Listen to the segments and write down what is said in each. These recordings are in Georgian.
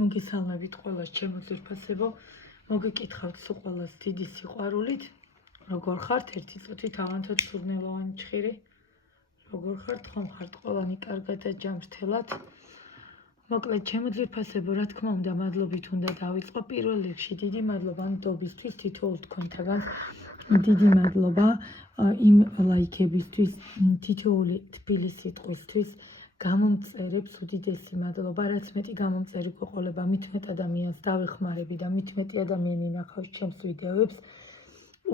მოგესალმებით ყველას ჩემო ძვირფასებო, მოგეკითხავთ სულ ყველას დიდი სიყვარულით, როგორ ხართ, ერთი წუთით ავანთოთ სურნელოვანი ჩხირი, როგორ ხართ, ხომ ხართ ყველანი კარგად და ჯანმრთელად. მოკლედ ჩემო ძვირფასებო, რა თქმა უნდა, მადლობით უნდა დავიწყო. პირველ რიგში დიდი მადლობა ნდობისთვის, თითოეულ თქვენთაგან დიდი მადლობა იმ ლაიქებისთვის, თითოეული თბილი სიტყვისთვის. გამომწერებს უდიდესი მადლობა, რაც მეტი გამომწერი გვეყოლება, მით მეტ ადამიანს დავეხმარები და მით მეტი ადამიანი ნახავს ჩემს ვიდეოებს.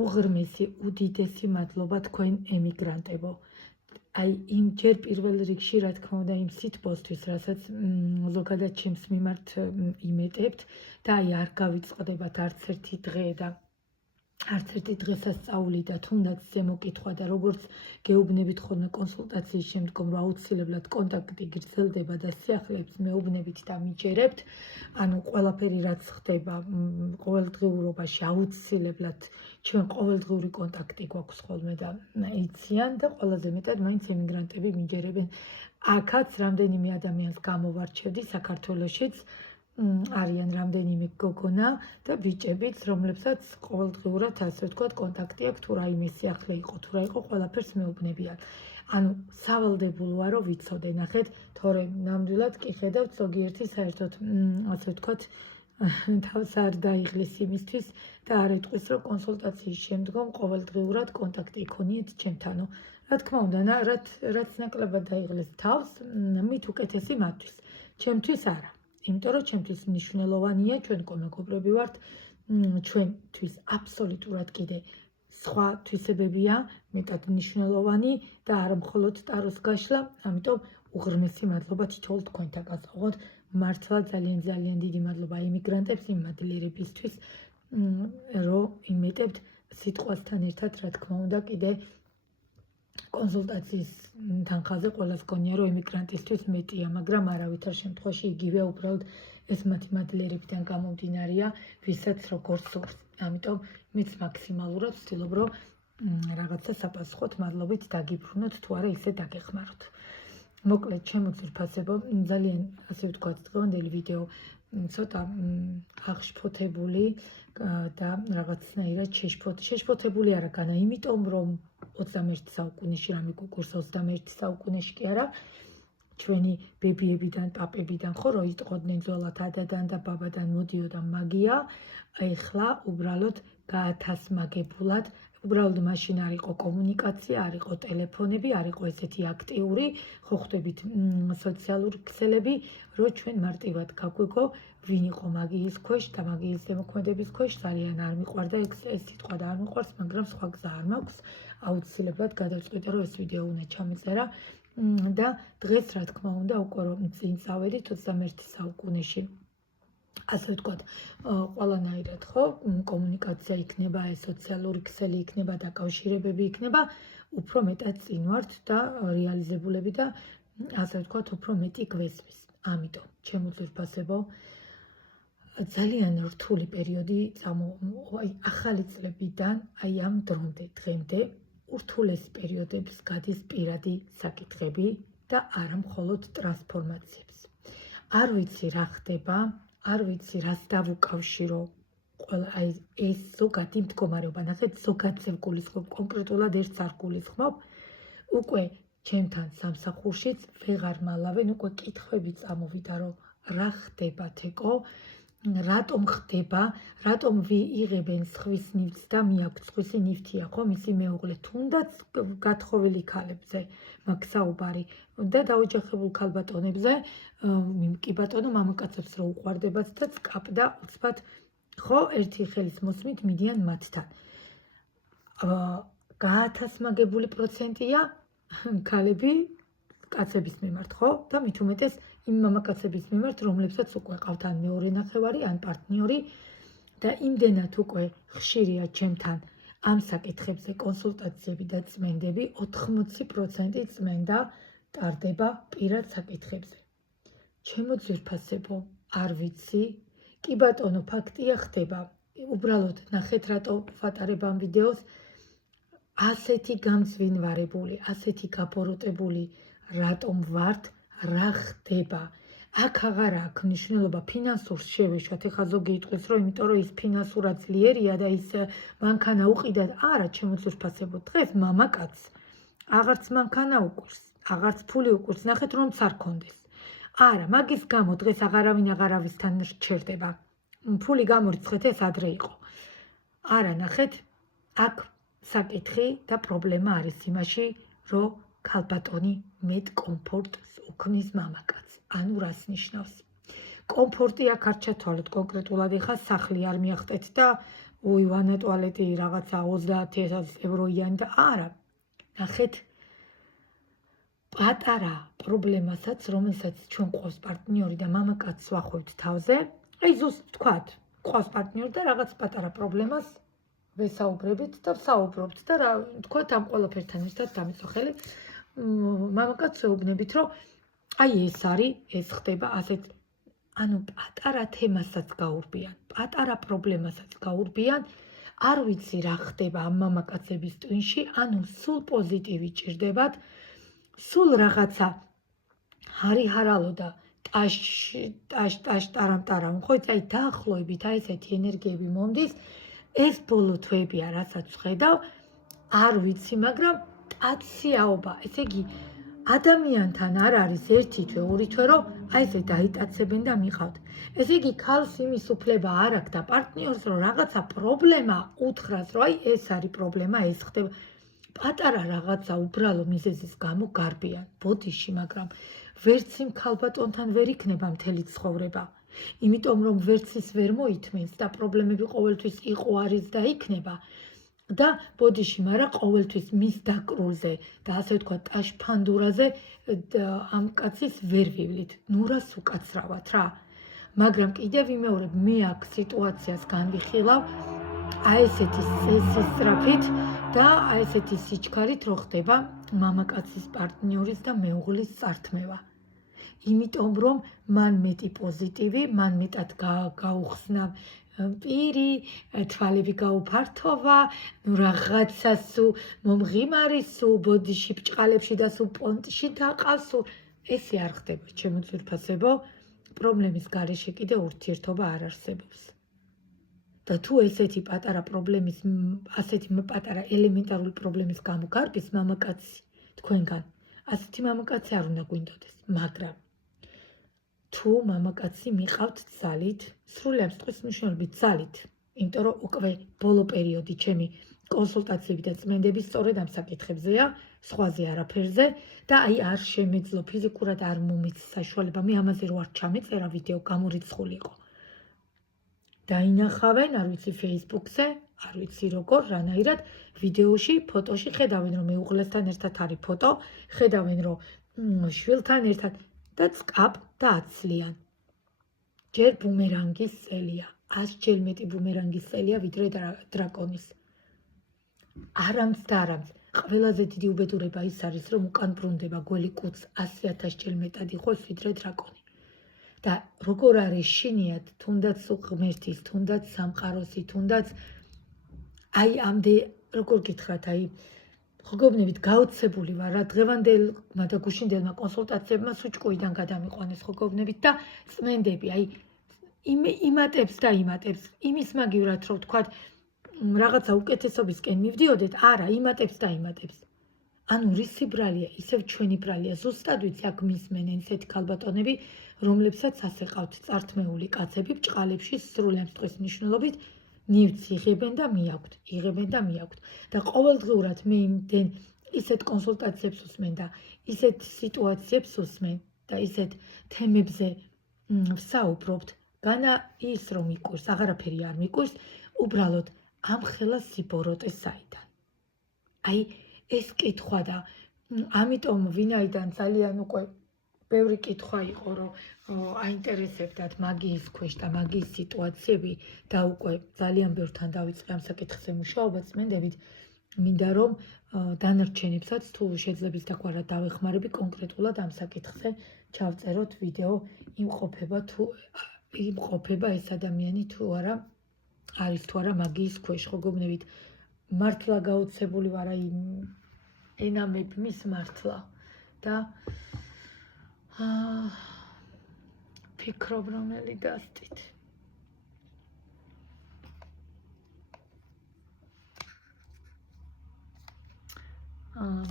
უღრმესი, უდიდესი მადლობა თქვენ ემიგრანტებო. აი იმ ჯერ პირველ რიგში, რა თქმა უნდა, იმ სითბოსთვის, რასაც ზოგადად ჩემს მიმართ იმეტებთ და აი არ გავიწყდებათ არც ერთი დღე და არც ერთი დღესასწაული და თუნდაც ზემოკითხვა და როგორც გეუბნებით ხოლმე კონსულტაციის შემდგომ, რომ აუცილებლად კონტაქტი გრძელდება და სიახლეებს მეუბნებით და მიჯერებთ, ანუ ყველაფერი რაც ხდება ყოველდღიურობაში აუცილებლად ჩვენ ყოველდღიური კონტაქტი გვაქვს ხოლმე და იციან და ყველაზე მეტად მაინც ემიგრანტები მიჯერებენ. აქაც რამდენიმე ადამიანს გამოვარჩევდი საქართველოშიც. არიან რამდენიმე გოგონა და ბიჭებიც, რომლებსაც ყოველდღიურად ასე ვთქვათ, კონტაქტი აქვს, თუ რაიმე სიახლე იყო, თუ რა იყო, ყველაფერს მეუბნებიან. ანუ სავალდებულოა, რომ ვიცოდე, ნახეთ, თორემ ნამდვილად კი ხედავთ ზოგიერთი საერთოდ ასე ვთქვათ, თავს არ დაიღლის იმისთვის და არ ეტყვის, რომ კონსულტაციის შემდგომ ყოველდღიურად კონტაქტი იქონიეთ ჩემთანო. რა თქმა უნდა, რაც ნაკლებად დაიღლეს თავს, მით უკეთესი მათთვის. ჩემთვის არა. იმიტომ რომ ჩემთვის მნიშვნელოვანია, ჩვენ მეგობრები ვართ, ჩვენთვის აბსოლუტურად კიდე სხვა თვისებებია მეტად მნიშვნელოვანი და არა მხოლოდ ტაროს გაშლა, ამიტომ უღრმესი მადლობა თითოეულ თქვენთაგან. ოღონდ მართლა ძალიან დიდი მადლობა ემიგრანტებს იმ მადლიერებისთვის, რომ იმეტებთ სიტყვასთან ერთად, რა თქმა უნდა, კიდე კონსულტაციის თანხაზე ყველას გონია, რომ ემიგრანტისთვის მეტია, მაგრამ არავითარ შემთხვევაში იგივე უბრალოდ ეს მათი მადლიერებიდან გამომდინარეა, ვისაც როგორ სურს. ამიტომ მეც მაქსიმალურად ვცდილობ, რომ რაღაცა საპასუხოდ მადლობით დაგიბრუნოთ, თუ არა ისე დაგეხმაროთ. მოკლედ, ჩემო ძვირფასებო, ძალიან ასე ვთქვათ, დღევანდელი ვიდეო ცოტა აღშფოთებული და რაღაცნაირად შეშფოთებული არა განა, იმიტომ რომ 21 საუკუნეში რამე გუგურს 21 საუკუნეში კი არა, ჩვენი ბებიებიდან, პაპებიდან ხო რო იტყოდნენ ძველად ადადან და ბაბადან მოდიოდა მაგია, ეხლა უბრალოდ გაათასმაგებულად, უბრალოდ მაშინ არ იყო კომუნიკაცია, არ იყო ტელეფონები, არ იყო ესეთი აქტიური, ხო ხვდებით სოციალური ქსელები, რომ ჩვენ მარტივად გაგვიგო, ვინ იყო მაგიის ქვეშ და მაგიის ზემოქმედების ქვეშ, ძალიან არ მიყვარდა ეს სიტყვა და არ მიყვარს, მაგრამ სხვა გზა არ მაქვს. აუცილებლად გადავწყვიტე, რომ ეს ვიდეო უნდა ჩამეწერა და დღეს, რა თქმა უნდა, უკვე რომ წინ წავედით 21 საუკუნეში. ასე ვთქვათ, ყველანაირად ხო, კომუნიკაცია იქნება, სოციალური ქსელი იქნება, დაკავშირებები იქნება, უფრო მეტად წინ ვართ და რეალიზებულები და ასე ვთქვათ, უფრო მეტი გვესმის. ამიტომ, ჩემო ძვირფასებო, ძალიან რთული პერიოდი ახალი წლებიდან აი ამ დღემდე ურთულესი პერიოდების გადის პირადი საკითხები და არა მხოლოდ ტრანსფორმაციებს. არ ვიცი რა ხდება, არ ვიცი რას დავუკავშირო აი ეს ზოგადი მდგომარეობა, ნახეთ, ზოგადზე ვგულისხმობ, კონკრეტულად ერთს არ გულისხმობ, უკვე ჩემთან სამსახურშიც ვეღარ მალავენ, უკვე კითხვები წამოვიდა, რომ რა ხდება თეკო, რატომ ხდება, რატომ იღებენ სხვის ნივთს და მიაქვს სხვისი ნივთია, ხო, მისი მეუღლე, თუნდაც გათხოვილი ქალებზე მაქვს საუბარი და დაოჯახებულ ქალბატონებზე, კი ბატონო, მამაკაცებს რო უყვარდებათ და წკაპდა უცბად, ხო, ერთი ხელის მოსმით მიდიან მათთან. გაათასმაგებული პროცენტია ქალები კაცების მიმართ, ხო? და მით უმეტეს იმ მამაკაცების მიმართ, რომლებსაც უკვე ყავთ ან მეორე ნახევარი, ან პარტნიორი და იმდენად უკვე ხშირია ჩემთან ამ საკითხებზე კონსულტაციები და წმენდები, 80% წმენდა ტარდება პირად საკითხებზე. ჩემო ძვირფასებო, არ ვიცი, კი ბატონო, ფაქტია ხდება. უბრალოდ ნახეთ, რატო ვატარებ ამ ვიდეოს, ასეთი გამძვინვარებული, ასეთი გაბოროტებული რატომ ვართ, რა ხდება. აქ აღარ აქვს მნიშვნელობა ფინანსურს შევეშვათ. ეხლა ზოგი იტყვის, რომ იმიტომ რომ ის ფინანსურად ძლიერია და ის მანქანა უყიდა. არა, ჩემო ძვირფასებო, დღეს მამაკაცს აღარც მანქანა უყურს, აღარც ფული უყურს. ნახეთ, რომც არ კონდეს. არა, მაგის გამო დღეს აღარავისთან რჩერდება. ფული გამორიცხეთ, ეს ადრე იყო. არა, ნახეთ, აქ საკითხი და პრობლემა არის იმაში, რომ ქალბატონი მეტ კომფორტს უქმნის მამაკაცს. ანუ რას ნიშნავს? კომფორტი აქ არ ჩათვალოთ კონკრეტულად, ეხლა სახლი არ მიახტეთ და ვანა ტუალეტი რაღაცა 30,000 ევროიანი და არა. ნახეთ, პატარა პრობლემასაც, რომელსაც ჩვენ ყავს პარტნიორი და მამაკაცს ვახვევთ თავზე, აი ზუსტ თქვათ, ყავს პარტნიორი და რაღაც პატარა პრობლემას ვესაუბრებით და ვსაუბრობთ და რა თქვათ ამ ყველაფერთან ერთად დამიწოხელი მამაკაცს ვეუბნებით, რომ აი ეს არის, ეს ხდება ასეთ, ანუ პატარა თემასაც გაურბიან, პატარა პრობლემასაც გაურბიან, არ ვიცი რა ხდება ამ მამაკაცების ტვინში, ანუ სულ პოზიტივი ჭირდებათ, სულ რაღაცა ჰარი-ჰარალო და ტაშ-ტარამ-ტარამ, ხო იცი, აი დაახლოებით აი ესეთი ენერგიები მომდის, ეს ბოლო თვეებია, რასაც ვხედავ, არ ვიცი, მაგრამ ტაციაობა, ესე იგი, ადამიანთან არ არის ერთი თვე, ორი თვე, რომ აი ესე დაიტაცებენ და მიყავთ. ესე იგი, ქალს იმის უფლება არ აქვს და პარტნიორს, რომ რაღაცა პრობლემა უთხრას, რომ აი ეს არის პრობლემა, ეს ხდება. პატარა რაღაცა უბრალო მიზეზის გამო გარბიან ბოდიში, მაგრამ ვერც იმ ქალბატონთან ვერ იქნება მთელი ცხოვრება. იმიტომ რომ ვერც ის ვერ მოითმენს და პრობლემები ყოველთვის იყო, არის და იქნება. და ბოდიში, მაგრამ ყოველთვის მის დაკრულზე და ასე ვთქვათ, ტაშფანდურაზე ამ კაცის ვერ ვივლით. ნუ რას უკაცრავად რა. მაგრამ კიდევ ვიმეორებ, მე აქ სიტუაციას განვიხილავ აი ესეთი სწრაფით და აი ესეთი სიჩქარით, რო ხდება მამაკაცის პარტნიორის და მეუღლის წართმევა. იმიტომ რომ მან მეტი პოზიტივი, მან მეტად გაუხსნა პირი, თვალები გაუფართოვა, ნუ რაღაცა სუ მომღიმარი, სუ ბოდიში ბჭყალებში და სუ პონტში დაყავს, ესე არ ხდება, ჩემო ძვირფასებო, პრობლემის გარეშე კიდე ურთიერთობა არ არსებობს. და თუ ესეთი პატარა პრობლემის, ასეთი პატარა ელემენტარული პრობლემის გამო გარბის მამაკაცი თქვენგან, ასეთი მამაკაცი არ უნდა გვინდოდეს, მაგრამ თუ მამაკაცი მიყავთ ძალით, სრულიად წყვის მნიშვნელობით ძალით, იმიტომ რომ უკვე ბოლო პერიოდი ჩემი კონსულტაციები და წმენდები სწორედ ამ საკითხებზეა, სხვაზე არაფერზე და აი არ შემეძლო ფიზიკურად არ მომეც საშუალება, მე ამაზე რო არ ჩამეწერა ვიდეო გამორიცხული იყო. დაინახავენ, არ ვიცი Facebook-ზე, არ ვიცი როგორ, რანაირად ვიდეოში, ფოტოში ხედავენ, რომ მეუღლესთან ერთად არის ფოტო, ხედავენ, რომ შვილთან ერთად და წკაპ და აცლიან. ჯერ ბუმერანგის წელია, 100-ჯერ მეტი ბუმერანგის წელია, ვიდრე დრაკონის. არამც და არამც, ყველაზე დიდი უბედურება ის არის, რომ უკან ბრუნდება გველი კუც 100,000-ჯერ მეტად იყოს, ვიდრე დრაკონი. და როგორ არის შინიათ, თუნდაც ღმერთის, თუნდაც სამყაროსი, თუნდაც აი ამდე, როგორ გითხრათ, აი ხოგობნებით გაოცებული ვარ, რა დღევანდელმა და გუშინდელმა კონსულტაციებმა სუჭკუიდან გადამიყვანეს ხოგობნებით და წმენდები, აი იმატებს და იმატებს, იმის მაგივრად რომ ვთქვათ, რაღაცა უკეთესობისკენ მივდიოდეთ, არა, იმატებს და იმატებს. ანუ რისი ბრალია, ისევ ჩვენი ბრალია, ზუსტად ვიცი, აქ მისმენენ ისეთი ქალბატონები, რომლებსაც ასე ყავთ წართმეული კაცები ბჭყალებში სრულიად წყვის მნიშვნელობით ნივთს იღებენ და მიაქვთ. და ყოველდღიურად მე იმდენ ისეთ კონსულტაციებს უსმენ და ისეთ სიტუაციებს უსმენ და ისეთ თემებზე ვსაუბრობთ, განა ის რომ მიყურს, აღარაფერი არ მიყურს, უბრალოდ ამ ხელას სიბოროტე საიდან. აი ეს კითხვა და ამიტომ ვინაიდან ძალიან უკვე ბევრი კითხვა იყო, რომ აინტერესებდათ მაგიის ქვეშ და მაგიის სიტუაციები და უკვე ძალიან ბევრთან დავიწყე ამ საკითხზე მუშაობა წმენდებით, მინდა რომ დანარჩენებსაც თუ შეძლებს თქვა რა დავეხმარები კონკრეტულად ამ საკითხზე ჩავწეროთ ვიდეო, იმყოფება ეს ადამიანი თუ არა არის თუ არა მაგიის ქვეშ, ხოგობნებით მართლა გაოცებული ვარ აი ენამებ მის მართლა და ფიქრობ რომელი დასტით.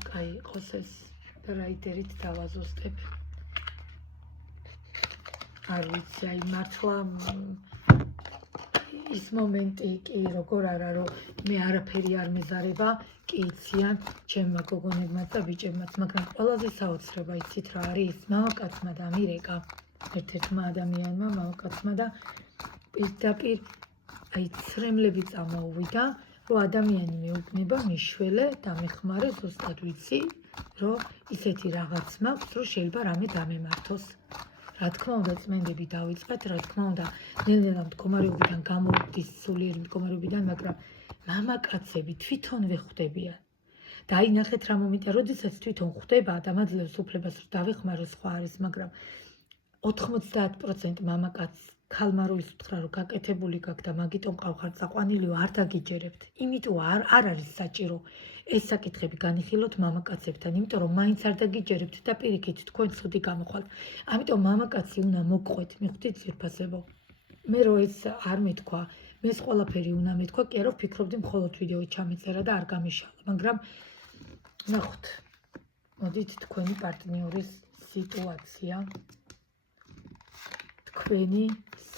კაი იყოს ეს რაიდერით დავაზუსტებ. არ ვიცი, აი მართლა ის მომენტი კი როგორ არა რომ მე არაფერი არ მეზარება, კი იციან ჩემმა გოგონებმაც და ბიჭებმაც, მაგრამ ყველაზე საოცრება იცით რა არის? მამაკაცმა დამირეკა ერთ-ერთმა ადამიანმა, მამაკაცმა და პირდაპირ აი ცრემლები წამოუვიდა, რომ ადამიანი მეუბნება მიშველე დამეხმარე, ზუსტად ვიცი, რომ ისეთი რაღაც მაქვს, რომ შეიძლება რამე დამემართოს. რა თქმა უნდა, წმენდები დავიწყეთ, რა თქმა უნდა, ნელ-ნელა მდგომარეობიდან გამოვდის, სულიერი მდგომარეობიდან, მაგრამ მამაკაცები თვითონვე ხვდებიან. და აი ნახეთ რა მომენტია, როდესაც თვითონ ხვდება და მაძლევს უფლებას რომ დავეხმარო, სხვა არის, მაგრამ 90% მამაკაც ქალმა რო ის უთხრა რომ გაკეთებული გაქვს და მაგიტომ ყავხარ წაყვანილიო, არ დაგიჯერებთ. იმიტომ არ არის საჭირო ეს საკითხები განიხილოთ მამაკაცებთან, იმიტომ რომ მაინც არ დაგიჯერებთ და პირიქით თქვენ ცუდი გამოხვალთ. ამიტომ მამაკაცი უნდა მოგყვეთ, მიხვდით ძვირფასებო. მე რო ეს არ მეთქვა, მე ეს ყველაფერი უნდა მეთქვა, კი არა ვფიქრობდი მხოლოდ ვიდეო ჩამეწერა და არ გამიშალა, მაგრამ ნახოთ. მოდით თქვენი პარტნიორის სიტუაცია. თქვენი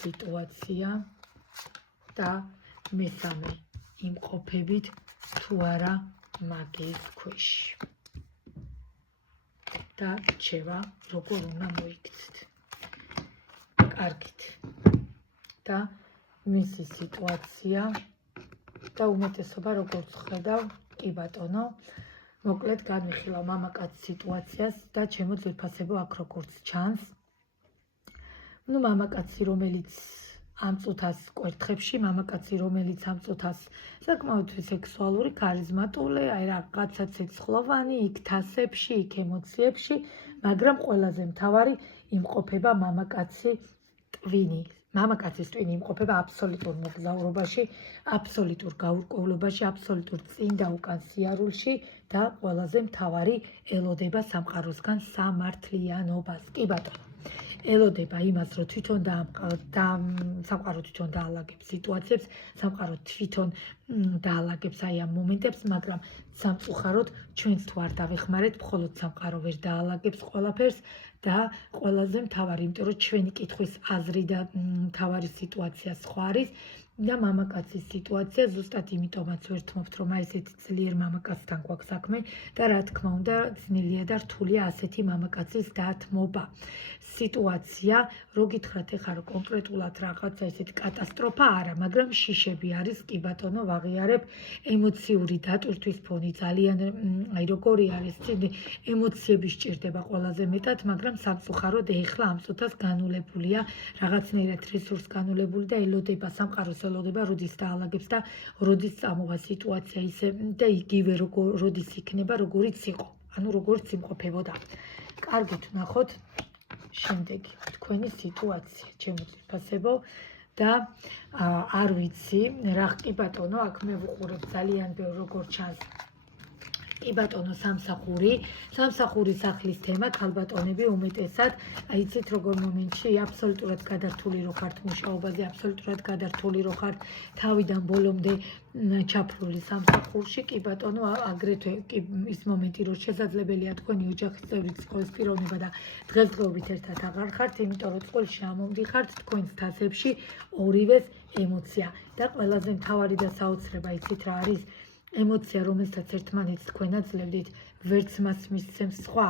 სიტუაცია და მესამე იმყოფებით თუ არა მაგის ქვეშ. და რჩევა როგორ უნდა მოიქცეთ. კარგით. და მისი სიტუაცია და უმეტესობა როგორც ხედავ, კი ბატონო, მოკლედ განვიხილავ მამაკაც სიტუაციას და ჩემო ძვირფასებო აქ როგორც ჩანს. ნუ მამაკაცი რომელიც ამ წუთას კვერთხებში, მამაკაცი რომელიც ამ წუთას საკმაოდ სექსუალური, ქარიზმატული, აი რაღაცა ცეცხლოვანი, იქ თასებში, იქ ემოციებში, მაგრამ ყველაზე მთავარი იმყოფება მამაკაცი ტვინი. მამაკაცის ტვინი იმყოფება აბსოლუტურ მოგზაურობაში, აბსოლუტურ გაურკვევლობაში, აბსოლუტურ წინ და უკან სიარულში და ყველაზე მთავარი ელოდება სამყაროსგან სამართლიანობას. კი ბატონო. ელოდება იმას, რომ თვითონ სამყარო თვითონ დაალაგებს სიტუაციებს, სამყარო თვითონ დაალაგებს აი ამ მომენტებს, მაგრამ სამწუხაროდ ჩვენც თუ არ დავეხმარეთ, მხოლოდ სამყარო ვერ დაალაგებს ყველაფერს და ყველაზე მთავარი, იმიტომ რომ ჩვენი კითხვის აზრი და მთავარი სიტუაცია სხვა არის და მამაკაცის სიტუაცია ზუსტად იმიტომაც ვერთმობთ, რომ აი ესეთი ძლიერ მამაკაცთან გვაქვს საქმე და რა თქმა უნდა, ძნელია და რთულია ასეთი მამაკაცის დათმობა. სიტუაცია, რო გითხრათ ეხლა რომ კონკრეტულად რაღაცა ესეთი კატასტროფა არა, მაგრამ შიშები არის, კი ბატონო, ვაღიარებ, ემოციური დატვირთვის ფონი ძალიან აი როგორი არის, ემოციები სჭირდება ყველაზე მეტად, მაგრამ სამწუხაროდ ეხლა ამ წუთას განულებულია, რაღაცნაირად რესურს განულებული და ელოდება სამყაროს ელოდება, როდის დაალაგებს და როდის წამოვა სიტუაცია ისე და იგივე როდის იქნება, როგორიც იყო, ანუ როგორც იმყოფებოდა. კარგით, ვნახოთ შემდეგი თქვენი სიტუაცია, ჩემო ძვირფასებო და არ ვიცი, რა კი ბატონო, აქ მე ვუყურებ ძალიან ბევრ როგორ ჩანს. კი ბატონო, სამსახური სახლის თემა, ქალბატონები უმეტესად, აი იცით როგორ მომენტში აბსოლუტურად გადართული რო ხართ მუშაობაზე, აბსოლუტურად გადართული რო ხართ თავიდან ბოლომდე ჩაფრული სამსახურში, კი ბატონო, აგრეთვე ის მომენტი რო შესაძლებელია თქვენი ოჯახის წევრიც ყოველს პიროვნება და დღესდღეობით ერთად აღარ ხართ, იმიტომ რომ წყვილში ამომდიხართ თქვენს თასებში ორივეს ემოცია და ყველაზე მთავარი და საოცრება იცით რა არის? ემოცია, რომელსაც ერთმანეთს თქვენ აძლევდით, ვერც მას მისცემს სხვა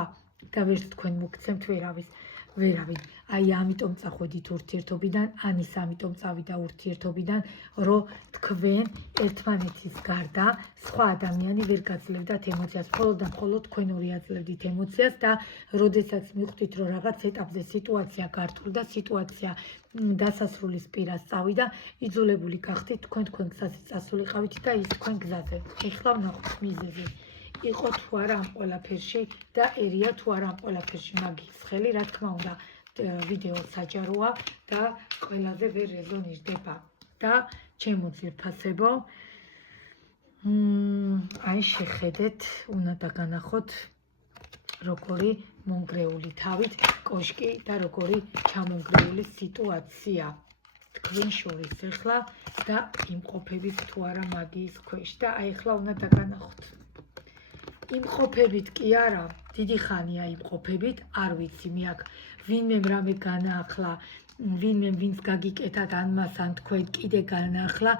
და ვერც თქვენ მოგცემთ ვერავინ. აი ამიტომ წახვედით ურთიერთობიდან, ანის ამიტომ წავიდა ურთიერთობიდან, რომ თქვენ ერთმანეთის გარდა სხვა ადამიანი ვერ გაძლევდათ ემოციას, მხოლოდ და მხოლოდ თქვენ ორი აძლევდით ემოციას და როდესაც მივხვდით, რომ რაღაც ეტაპზე სიტუაცია გართულდა, სიტუაცია დასასრულის პირას წავიდა, იძულებული გახდით თქვენ გზაზე წასულიყავით და ის თქვენ გზაზე. ეხლა ვნახოთ მიზეზი. იყო თუ არა ამ ყველაფერში და ერია თუ არა ამ ყველაფერში მაგის ხელი, რა თქმა უნდა, ვიდეო საჯაროა და ყველაზე ვერ რეზონირდება. და ჩემო ძვირფასებო, აი შეხედეთ, უნდა დაგანახოთ, როგორი მონგრეული თავით კოშკი და როგორი ჩამონგრეული სიტუაცია თქვენ შორის ახლა და იმყოფებით თუ არა მაგიის ქვეშ და აი ახლა უნდა დაგანახოთ. იმყოფებით კი არა, დიდი ხანია იმყოფებით, არ ვიცი, მე აქ ვინმემ რამე განაახლა, ვინმემ ვინც გაგიკეთათ ან მას ან თქვენ კიდე განაახლა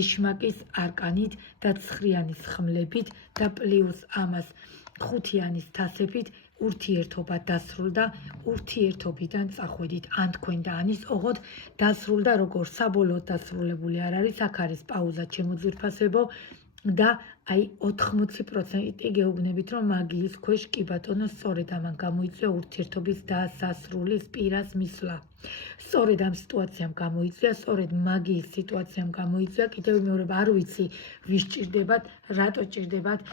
ეშმაკის არკანით და ცხრიანის ხმლებით და პლუს ამას ხუთიანის თასებით ურთიერთობა დასრულდა, ურთიერთობიდან წახვედით ან თქვენ და ანის ოღონდ დასრულდა, როგორ საბოლოოდ დასრულებული არ არის, აქ არის პაუზა ჩემოძვირფასებო და აი 80% გეუბნებით, რომ მაგიის ქვეშ კი ბატონო სწორედ ამან გამოიწვია ურთიერთობის დასასრულის პირას მისვლა. სწორედ ამ სიტუაციამ გამოიწვია, სწორედ მაგიის სიტუაციამ გამოიწვია, კიდევ მეორე არ ვიცი, ვის ჭირდებათ, რატო ჭირდებათ,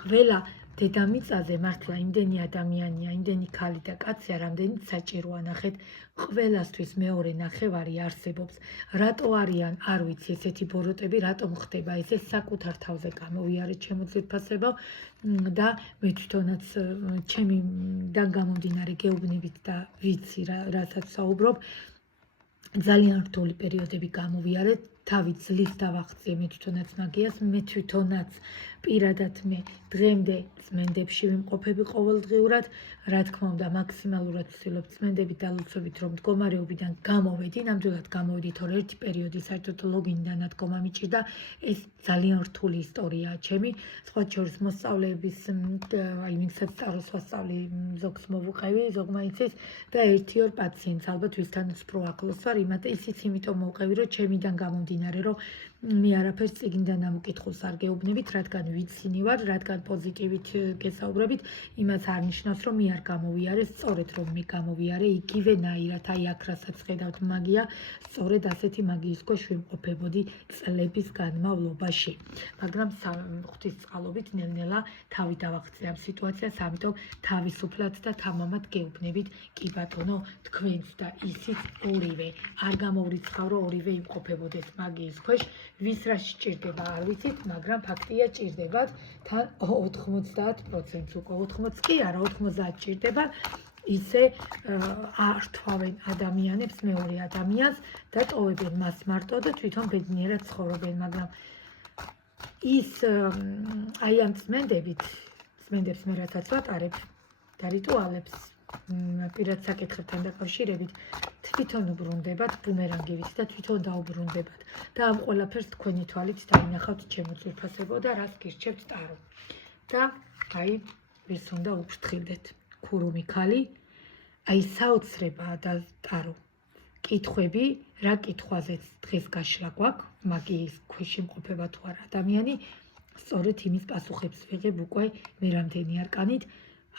ყველა დედამიწაზე მართლა იმდენი ადამიანია, იმდენი ქალი და კაცია, რამდენიც საჭიროა ნახეთ, ყველასთვის მეორე ნახევარი არსებობს. რატო არიან, არ ვიცი, ესეთი ბოროტები, რატომ ხდება ესე საკუთარ თავზე გამოვიარე ჩემოძვირფასებო და მე თვითონაც ჩემიდან გამომდინარე გეუბნებით და ვიცი რასაც საუბრობ, ძალიან რთული პერიოდები გამოვიარეთ, თავი ძლივს დავახციე მე თვითონაც მაგიას, მე თვითონაც პირადად მე დღემდე წმენდებში ვიმყოფები ყოველდღიურად, რა თქმა უნდა მაქსიმალურად ვცდილობ წმენდებით და ლოცვებით რომ მდგომარეობიდან გამოვედი, ნამდვილად გამოვედი, თორე ერთი პერიოდი საერთოდ ლოგინიდან დადგომა მიჭირდა, ეს ძალიან რთული ისტორიაა ჩემი, სხვა შორის მოსწავლეების, აი ვინცაც სწავლობს ვასწავლი, ზოგს მოვუყევი, ზოგმა იცის და 1-2 პაციენტს ალბათ ვისთანაც უფრო ახლოს ვარ, ისიც იმიტომ მოვუყევი, რომ ჩემიდან გამომდინარე, რომ მე არაფერს წიგნიდან ამოკითხულს არ გეუბნებით, რადგან ვიცინი ვარ, რადგან პოზიტივით გესაუბრებით, იმას არ ნიშნავს, რომ მე არ გამოვიარე, სწორედ რომ მე გამოვიარე, იგივენაირად, აი აქ რასაც ხედავთ მაგია, სწორედ ასეთი მაგიის ქვეშ ვიმყოფებოდი წლების განმავლობაში. მაგრამ ღვთისწყალობით ნელ-ნელა თავი დავახცე ამ სიტუაციას, ამიტომ თავისუფლად და თამამად გეუბნებით, კი ბატონო, თქვენც და ისიც ორივე, არ გამოვრიცხავ, რომ ორივე იმყოფებოდეს მაგიის ქვეშ, ვის რა სჭირდება არ ვიცით, მაგრამ ფაქტია ჭირდებათ თან 90% უკვე 80 კი არა 90 ჭირდება ისე ართვავენ ადამიანებს მეორე ადამიანს და ტოვებენ მას მარტო და თვითონ ბედნიერად ცხოვრობენ, მაგრამ ის აი ამ წმენდებს მე რასაც ვატარებ და რიტუალებს პირად საკითხებთან დაკავშირებით თვითონ უბრუნდებათ ბუმერანგივით და თვითონ დაუბრუნდებათ და ამ ყველაფერს თქვენი თვალით დაინახავთ ჩემოძვირფასებო და რას გირჩევთ ტარო და აი ვის უნდა უფრთხილდეთ ქურუმი ქალი აი საოცრებაა და ტარო კითხვები რა კითხვაზეც დღეს გაშლა გვაქვს მაგიის ქვეშ იმყოფება თუ არა ადამიანი სწორედ იმის პასუხებს ვიღებ უკვე მე რამდენი არკანით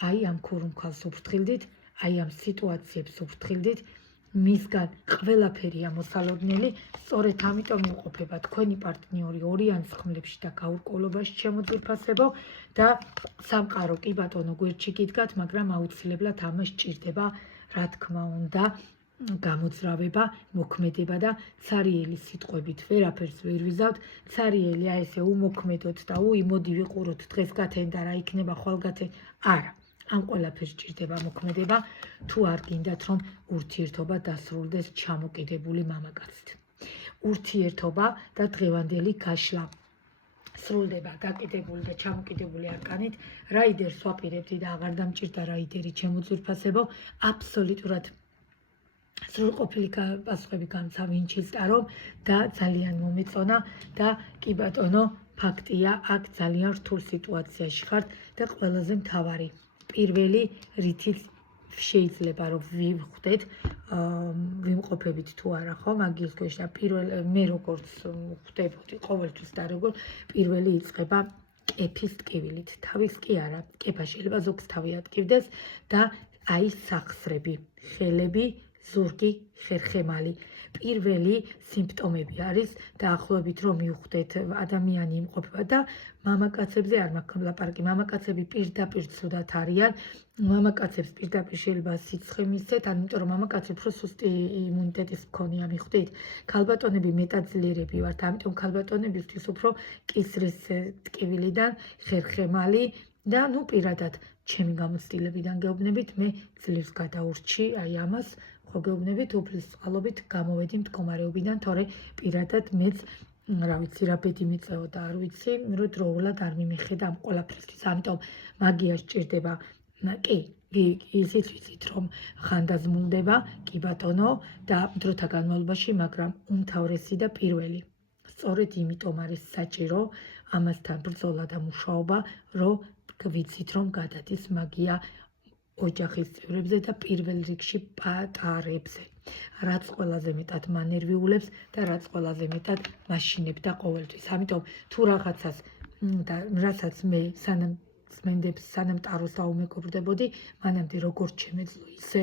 აი ამ ქურუმ ქალს უფრთხილდით, აი ამ სიტუაციებს უფრთხილდით, მისგან ყველაფერია მოსალოდნელი, სწორედ ამიტომ იმყოფება თქვენი პარტნიორი ორიანის ხმლებში და გაურკვევლობაში ჩემოძვირფასებო და სამყარო კი ბატონო გვერდში გიდგათ, მაგრამ აუცილებლად ამას ჭირდება, რა თქმა უნდა, გამოძრავება, მოქმედება და ცარიელი სიტყვებით ვერაფერს ვერ ვიზავთ, ცარიელი აი ესე უმოქმედოთ და მოდი ვიყუროთ დღეს გათენდა რა იქნება ხვალგათენ, არა. ამ ყველაფერს ჭირდება მოქმედება, თუ არ გინდათ რომ ურთიერთობა დასრულდეს ჩამოკიდებული მამაკაცით. ურთიერთობა და დღევანდელი გაშლა სრულდება გაკიდებული და ჩამოკიდებული არკანით, რაიდერს ვაპირებდი და აღარ დამჭირდა რაიდერი ჩემოძვირფასებო, აბსოლუტურად სრულყოფილი პასუხები გამცა ვინჩის ტარო და ძალიან მომეწონა და კი ბატონო, ფაქტია, აქ ძალიან რთულ სიტუაციაში ხართ და ყველაზე მთავარი პირველი რითიც შეიძლება რომ ვივხვდეთ, ვიმყოფებით თუ არა ხო მაგის ქვეშ და მე როგორც ხვდებოდი ყოველთვის და როგორ პირველი იწყება კეფის ტკივილით. თავის კი არა, კეფა შეიძლება ზოგს თავი ატკივდეს და აი სახსრები, ხელები, ზურგი, ხერხემალი. პირველი სიმპტომები არის დაახლოებით რომ მივხვდეთ ადამიანი იმყოფება და მამაკაცებზე არ მაქვს ლაპარაკი, მამაკაცები პირდაპირ ცუდად არიან, მამაკაცებს პირდაპირ შეიძლება სიცხე მისცეთ, იმიტომ რომ მამაკაცები უფრო სუსტი იმუნიტეტის მქონეა მიხვდით, ქალბატონები მეტად ძლიერები ვართ, ამიტომ ქალბატონებისთვის უფრო კისრის ტკივილიდან ხერხემალი და ნუ პირადად ჩემი გამოცდილებიდან გეუბნებით, მე ძლივს გადაურჩი აი ამას, ხო გეუბნებით, უფლის წყალობით გამოვედი მდგომარეობიდან, თორე პირადად მეც რა ვიცი, რა ბედი მიწეოდა, არ ვიცი, რომ დროულად არ მიმეხედა ამ ყველაფრისთვის, ამიტომ მაგია სჭირდება, კი, ისიც ვიცით, რომ ხანდაზმულდება, კი ბატონო, და დროთა განმავლობაში, მაგრამ უმთავრესი და პირველი. სწორედ იმიტომ არის საჭირო ამასთან ბრძოლა და მუშაობა, რომ ვიცით, რომ გადადის მაგია ოჯახის წევრებზე და პირველ რიგში პატარებზე. რაც ყველაზე მეტად მანერვიულებს და რაც ყველაზე მეტად მაშინებდა ყოველთვის. ამიტომ თუ რაღაცას და რასაც მე სანამ ტაროს დაუმეგობრდებოდი, მანამდე როგორც შემეძლო, ისე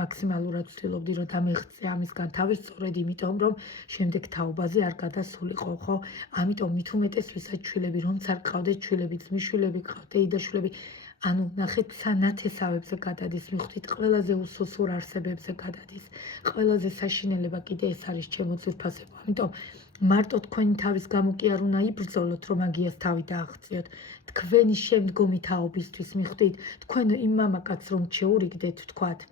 მაქსიმალურად ვცდილობდი, რომ დამეღწე ამისგან თავი, სწორედ იმიტომ, რომ შემდეგ თაობაზე არ გადასულიყო, ხო? ამიტომ მით უმეტეს ვისაც შვილები, რომც არ გყავდეთ შვილები, ძმისშვილები გყავთ, დეიდაშვილები, ანუ ნახეთ, სანათესავებზე გადადის, მიხვდით, ყველაზე უსუსურ არსებებზე გადადის, ყველაზე საშინელება კიდე ეს არის ჩემო ძვირფასებო. ამიტომ მარტო თქვენი თავის გამო კი არ უნდა იბრძოლოთ, რომ მაგიას თავი დააღწიოთ. თქვენი შემდგომი თაობისთვის, მიხვდით, თქვენ იმ მამაკაცს რომ შეურიგდეთ, თქვათ,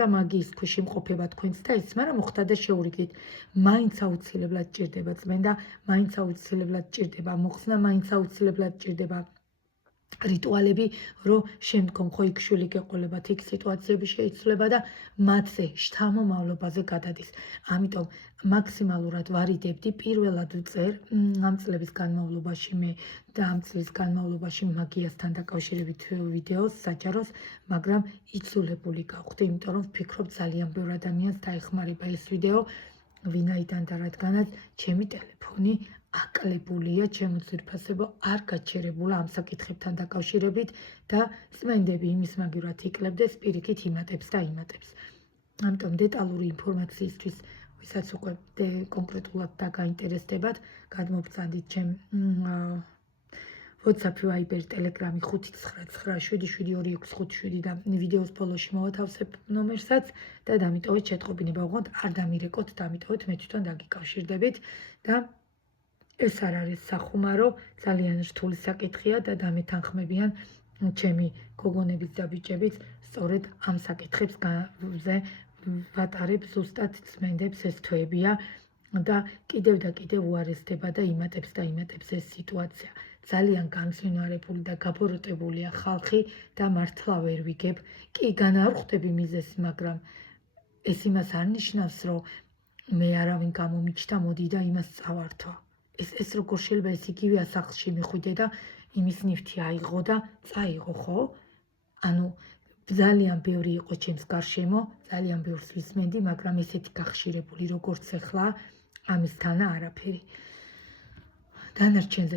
და მაგიის ქვეშ იმყოფება თქვენც და ის, მაგრამ მოხდა და შეურიგდით. მაინც აუცილებლად ჭირდება წმენდა, მაინც აუცილებლად ჭირდება მოხსნა, მაინც აუცილებლად ჭირდება რიტუალები, რომ შემდგომ ხო იქ შვილი გეყოლებათ, იქ სიტუაციები შეიცვლება და მათზე შთამომავლობაზე გადადის. ამიტომ მაქსიმალურად ვარიდებდი, პირველად ვწერ ამ წლების განმავლობაში მე და ამ წლის განმავლობაში მაგიასთან დაკავშირებით ვიდეოს საჯაროს, მაგრამ იცულებული გავხდი, იმიტომ რომ ვფიქრობ ძალიან ბევრ ადამიანს დაეხმარება ეს ვიდეო, ვინაიდან და რადგანაც ჩემი ტელეფონი აკლებულია, ჩემო ძვირფასებო, არ გაჩერებულა ამ საკითხებთან დაკავშირებით და წმენდები იმის მაგივრად იკლებდეს, პირიქით იმატებს და იმატებს. ამიტომ დეტალური ინფორმაციისთვის, ვისაც უკვე კონკრეტულად დაგაინტერესდებათ, გადმოგწანდით ჩემ WhatsApp, Viber, Telegram 599772627 და ვიდეოს ბოლოში მოვათავსებ ნომერსაც და დამიტოვეთ შეტყობინება, უღონდ არ დამირეკოთ, დამიტოვეთ, მე თვითონ დაგიკავშირდებით და ეს არ არის სახუმარო, ძალიან რთული საკითხია და დამეთანხმებიან ჩემი გოგონებიც და ბიჭებიც, სწორედ ამ საკითხებს ვატარებ ზუსტად წმენდებს, ეს თვეებია და კიდევ და კიდევ უარესდება და იმატებს ეს სიტუაცია. ძალიან გამძვინვარებული და გაბოროტებულია ხალხი და მართლა ვერ ვიგებ. კი, განავრხვდები მიზეზს, მაგრამ ეს იმას არ ნიშნავს, რომ მე არავინ გამომიჩნდა, მოდი და იმას წავართვა. ეს როგორ შეიძლება ეს იგივე ასახლში მიხვიდე და იმის ნივთი აიღო და წაიღო, ხო? ანუ ძალიან ბევრი იყო ჩემს გარშემო, ძალიან ბევრს ვისმენდი, მაგრამ ესეთი გახშირებული როგორც ახლა, ამისთანა არაფერი. დანარჩენზე